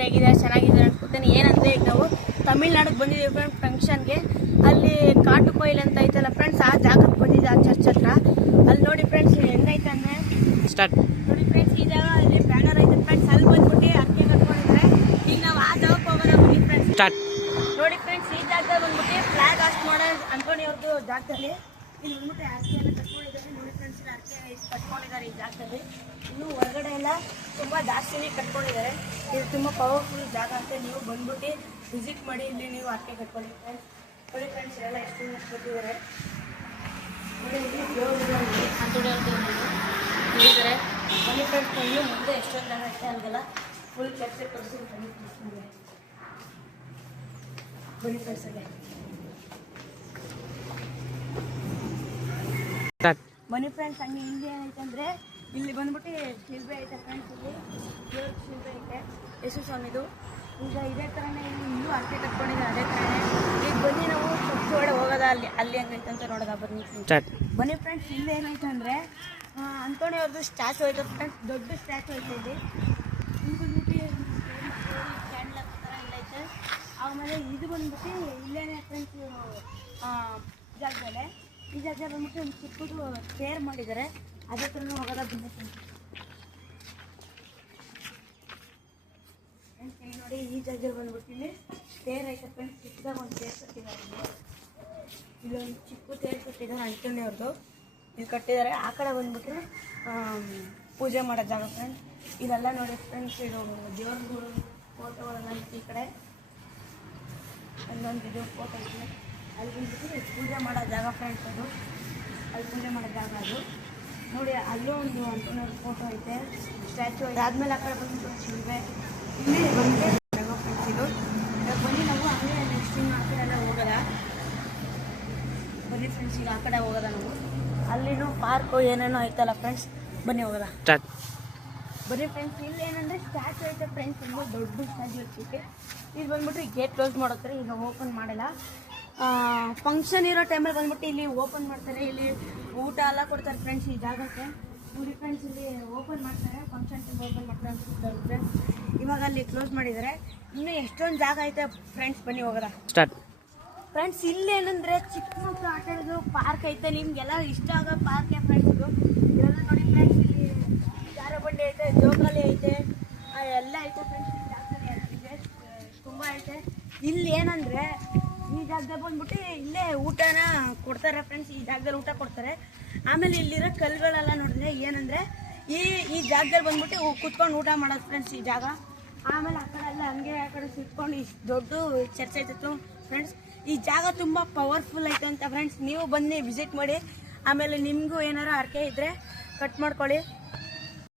ಎಲ್ಲರೂ ಹೇಗಿದ್ದಾರೆ, ಚೆನ್ನಾಗಿದ್ದಾರೆ ಅನ್ಕೋತೇನೆ. ಏನಂದ್ರೆ ಈಗ ನಾವು ತಮಿಳ್ನಾಡಿಗೆ ಬಂದಿದ್ದೀವಿ ಫ್ರೆಂಡ್ ಫಂಕ್ಷನ್ಗೆ. ಅಲ್ಲಿ ಕಾಟು ಕೊಯ್ಲ್ ಅಂತ ಐತಲ್ಲ ಫ್ರೆಂಡ್ಸ್, ಆ ಜಾಗಕ್ಕೆ ಬಂದಿದ್ದೆ, ಆ ಚರ್ಚ್ ಹತ್ರ. ಅಲ್ಲಿ ನೋಡಿ ಫ್ರೆಂಡ್ಸ್ ಹೆಂಗೈತೆ ಅಂದ್ರೆ ನೋಡಿ ಫ್ರೆಂಡ್ಸ್, ಈ ಜಾಗ ಅಲ್ಲಿ ಬ್ಯಾನರ್ ಐತೆ ಫ್ರೆಂಡ್ಸ್. ಅಲ್ಲಿ ಬಂದ್ಬಿಟ್ಟು ಅರ್ಕೆ ಕಟ್ಕೊಂಡಿದ್ರೆ ಈಗ ನಾವು ಆ ಜಾಗಕ್ಕೆ ಹೋಗೋಣ ಬನ್ನಿ ಫ್ರೆಂಡ್ಸ್. ನೋಡಿ ಫ್ರೆಂಡ್ಸ್, ಈ ಜಾಗದಲ್ಲಿ ಬಂದ್ಬಿಟ್ಟು ಫ್ಲಾಗ್ ಹಾಸ್ಟ್ ಮಾಡೋ ಅಂಟೋನಿ ಅವ್ರದ್ದು ಜಾಗದಲ್ಲಿ ಇಲ್ಲಿ ಬಂದ್ಬಿಟ್ಟು ಅರ್ಕೆಯನ್ನು ಕಟ್ಕೊಂಡಿದ್ದಾರೆ. ನೋಡಿ ಫ್ರೆಂಡ್ಸ್, ಅರ್ಕೆ ಕಟ್ಕೊಂಡಿದ್ದಾರೆ ಈ ಜಾಗದಲ್ಲಿ. ಇನ್ನು ಹೊರಗಡೆ ಎಲ್ಲ ತುಂಬ ಜಾಸ್ತಿನೇ ಕಟ್ಕೊಂಡಿದ್ದಾರೆ. ಇದು ತುಂಬ ಪವರ್ಫುಲ್ ಜಾಗ ಅಂತ ನೀವು ಬಂದ್ಬಿಟ್ಟು ವಿಸಿಟ್ ಮಾಡಿ ಇಲ್ಲಿ ನೀವು ಅರ್ಕೆ ಕಟ್ಕೊಳ್ಳಿ ಫ್ರೆಂಡ್ಸ್. ನೋಡಿ ಫ್ರೆಂಡ್ಸ್, ಎಲ್ಲ ಎಷ್ಟು ಕೊಟ್ಟಿದ್ದಾರೆ ನೋಡಿ. ಇಲ್ಲಿ ದೇವರು ಅಂಟೋನಿ ಅವ್ರದ್ದು ಹೇಳಿದ್ದಾರೆ. ಬನ್ನಿ ಫ್ರೆಂಡ್ಸ್, ಇನ್ನು ಮುಂದೆ ಎಷ್ಟೊಂದು ಜಾಗ ಐತೆ ಅಲ್ಗೆಲ್ಲ ಫುಲ್ ಚರ್ಚೆ ತೋರಿಸಿ ಬನ್ನಿ ಫ್ರೆಂಡ್ಸ್. ಅಲ್ಲೇ ಬನ್ನಿ ಫ್ರೆಂಡ್ಸ್, ಹಂಗೆ ಇಲ್ಲಿ ಏನೈತೆ ಅಂದರೆ ಇಲ್ಲಿ ಬಂದ್ಬಿಟ್ಟು ಶಿಲ್ಬೆ ಐತೆ ಫ್ರೆಂಡ್ಸ್. ಇಲ್ಲಿ ದೇವ್ರ ಶಿಲ್ಬೆ ಐತೆ, ಯೇಸು ಸ್ವಾಮಿದು. ಈಗ ಇದೇ ಥರನೇ ಇಲ್ಲೂ ಅರ್ಕೆ ಕಟ್ಕೊಂಡಿದ್ದಾರೆ, ಅದೇ ಥರನೇ. ಈಗ ಬನ್ನಿ ನಾವು ಚರ್ಚ್ ಒಳಗೆ ಹೋಗೋದ, ಅಲ್ಲಿ ಹೆಂಗೈತೆ ಅಂತ ನೋಡೋದ. ಬನ್ನಿ ಫ್ರೆಂಡ್ಸ್, ಇಲ್ಲಿ ಏನೈತೆ ಅಂದರೆ ಅಂಟೋನಿ ಅವ್ರದ್ದು ಸ್ಟ್ಯಾಚು ಐತೆ ಫ್ರೆಂಡ್ಸ್, ದೊಡ್ಡ ಸ್ಟ್ಯಾಚು ಐತೆ ಇಲ್ಲಿ. ಇಲ್ಲಿ ಬಂದ್ಬಿಟ್ಟು ಕ್ಯಾಂಡಲ್ ಥರ ಎಲ್ಲ ಐತೆ. ಆಮೇಲೆ ಇದು ಬಂದ್ಬಿಟ್ಟು ಇಲ್ಲೇನೆ ಫ್ರೆಂಡ್ಸ್ ಜಾಗದಲ್ಲೇ, ಈ ಜಾಗದಲ್ಲಿ ಬಂದ್ಬಿಟ್ಟು ಒಂದು ಚಿಕ್ಕದು ಟೇರ್ ಮಾಡಿದ್ದಾರೆ, ಅದೇ ಥರನೂ ಹೋಗೋದ. ಬನ್ನಿ ಫ್ರೆಂಡ್ಸ್, ನೋಡಿ ಈ ಜಾಗದಲ್ಲಿ ಬಂದ್ಬಿಟ್ಟು ಇಲ್ಲಿ ಟೇರ್ ಐತೆ ಫ್ರೆಂಡ್ಸ್. ಚಿಕ್ಕದಾಗ ಒಂದು ಟೇರ್ ಕಟ್ಟಿದ್ದಾರೆ. ಇಲ್ಲೊಂದು ಚಿಕ್ಕ ಟೇರ್ ಕಟ್ಟಿದ್ದಾರೆ ಅಂಟೋನಿ ಅವ್ರದ್ದು, ಇಲ್ಲಿ ಕಟ್ಟಿದ್ದಾರೆ. ಆ ಕಡೆ ಬಂದ್ಬಿಟ್ಟು ಪೂಜೆ ಮಾಡೋ ಜಾಗ ಫ್ರೆಂಡ್ಸ್. ಇದೆಲ್ಲ ನೋಡಿ ಫ್ರೆಂಡ್ಸ್, ಇದು ದೇವ್ರಗಳು ಫೋಟೋಗಳೆಲ್ಲ ಐತಿ. ಈ ಕಡೆ ಒಂದೊಂದು ಇದು ಫೋಟೋ ಐತಿ. ಅಲ್ಲಿ ಬಂದ್ಬಿಟ್ಟು ಪೂಜೆ ಮಾಡೋ ಜಾಗ ಫ್ರೆಂಡ್ಸ್, ಅದು ಅಲ್ಲಿ ಪೂಜೆ ಮಾಡೋ ಜಾಗ ಅದು ನೋಡಿ. ಅಲ್ಲೂ ಒಂದು ಅಂಟೋನಿ ಅವ್ರ ಫೋಟೋ ಐತೆ, ಸ್ಟ್ಯಾಚು ಐತೆ. ಆದಮೇಲೆ ಆ ಕಡೆ ಬಂದ್ಬಿಟ್ಟು ಶಿಲ್ಬೆ ಇಲ್ಲಿ ಬಂದರೆ ಜಾಗ ಫ್ರೆಂಡ್ಸ್. ಇದು ಬನ್ನಿ ನಾವು ಹಂಗೆ ನೆಕ್ಸ್ಟ್ ಇನ್ನು ಆ ಕಡೆ ಎಲ್ಲ ಹೋಗೋದ. ಬನ್ನಿ ಫ್ರೆಂಡ್ಸ್, ಈಗ ಆ ಕಡೆ ಹೋಗೋದ ನಾವು. ಅಲ್ಲಿನೂ ಪಾರ್ಕು ಏನೇನೋ ಐತಲ್ಲ ಫ್ರೆಂಡ್ಸ್, ಬನ್ನಿ ಹೋಗೋದ. ಬನ್ನಿ ಫ್ರೆಂಡ್ಸ್, ಇಲ್ಲಿ ಏನಂದರೆ ಸ್ಟ್ಯಾಚು ಐತೆ ಫ್ರೆಂಡ್ಸ್, ತುಂಬ ದೊಡ್ಡ ಸ್ಟ್ಯಾಚು ಐತೆ. ಇದು ಬಂದ್ಬಿಟ್ಟು ಗೇಟ್ ಕ್ಲೋಸ್ ಮಾಡೋತಾರೆ, ಈಗ ಓಪನ್ ಮಾಡಲ್ಲ. ಫಂಕ್ಷನ್ ಇರೋ ಟೈಮಲ್ಲಿ ಬಂದ್ಬಿಟ್ಟು ಇಲ್ಲಿ ಓಪನ್ ಮಾಡ್ತಾರೆ. ಇಲ್ಲಿ ಊಟ ಎಲ್ಲ ಕೊಡ್ತಾರೆ ಫ್ರೆಂಡ್ಸ್ ಈ ಜಾಗಕ್ಕೆ. ನೋಡಿ ಫ್ರೆಂಡ್ಸ್, ಇಲ್ಲಿ ಓಪನ್ ಮಾಡ್ತಾರೆ, ಫಂಕ್ಷನ್ ಟೈಮ್ ಓಪನ್ ಮಾಡ್ತಾರೆ ಅಂತ ಫ್ರೆಂಡ್ಸ್. ಇವಾಗ ಅಲ್ಲಿ ಕ್ಲೋಸ್ ಮಾಡಿದ್ದಾರೆ. ಇನ್ನೂ ಎಷ್ಟೊಂದು ಜಾಗ ಐತೆ ಫ್ರೆಂಡ್ಸ್, ಬನ್ನಿ ಹೋಗೋದ. ಫ್ರೆಂಡ್ಸ್, ಇಲ್ಲಿ ಏನಂದರೆ ಚಿಕ್ಕ ಮಕ್ಕಳು ಆಟ ಆಡೋದು ಪಾರ್ಕ್ ಐತೆ. ನಿಮಗೆಲ್ಲ ಇಷ್ಟ ಆಗೋ ಪಾರ್ಕೆ ಫ್ರೆಂಡ್ಸ್ ಇದು. ಇದೆಲ್ಲ ನೋಡಿ ಫ್ರೆಂಡ್ಸ್, ಇಲ್ಲಿ ಜಾರ ಬಂಡಿ ಐತೆ, ಜೋಕಾಲಿ ಐತೆ, ಎಲ್ಲ ಐತೆ ಫ್ರೆಂಡ್ಸ್. ಈ ಜಾಗದಲ್ಲಿ ಇದೆ ತುಂಬ ಐತೆ. ಇಲ್ಲಿ ಏನಂದರೆ ಈ ಜಾಗದಲ್ಲಿ ಬಂದ್ಬಿಟ್ಟು ಇಲ್ಲೇ ಊಟನ ಕೊಡ್ತಾರೆ ಫ್ರೆಂಡ್ಸ್. ಈ ಜಾಗದಲ್ಲಿ ಊಟ ಕೊಡ್ತಾರೆ. ಆಮೇಲೆ ಇಲ್ಲಿರೋ ಕಲ್ಲುಗಳೆಲ್ಲ ನೋಡಿದ್ರೆ ಏನಂದರೆ ಈ ಜಾಗದಲ್ಲಿ ಬಂದ್ಬಿಟ್ಟು ಕುತ್ಕೊಂಡು ಊಟ ಮಾಡೋದು ಫ್ರೆಂಡ್ಸ್ ಈ ಜಾಗ. ಆಮೇಲೆ ಆ ಕಡೆ ಎಲ್ಲ ಹಂಗೆ ಆ ಕಡೆ ಸಿಟ್ಕೊಂಡು ಇಷ್ಟು ದೊಡ್ಡ ಚರ್ಚ್ ಐತಿತ್ತು ಫ್ರೆಂಡ್ಸ್. ಈ ಜಾಗ ತುಂಬ ಪವರ್ಫುಲ್ ಐತೆ ಅಂತ ಫ್ರೆಂಡ್ಸ್. ನೀವು ಬನ್ನಿ ವಿಸಿಟ್ ಮಾಡಿ. ಆಮೇಲೆ ನಿಮಗೂ ಏನಾರು ಅರ್ಕೆ ಇದ್ದರೆ ಕಟ್ ಮಾಡ್ಕೊಳ್ಳಿ.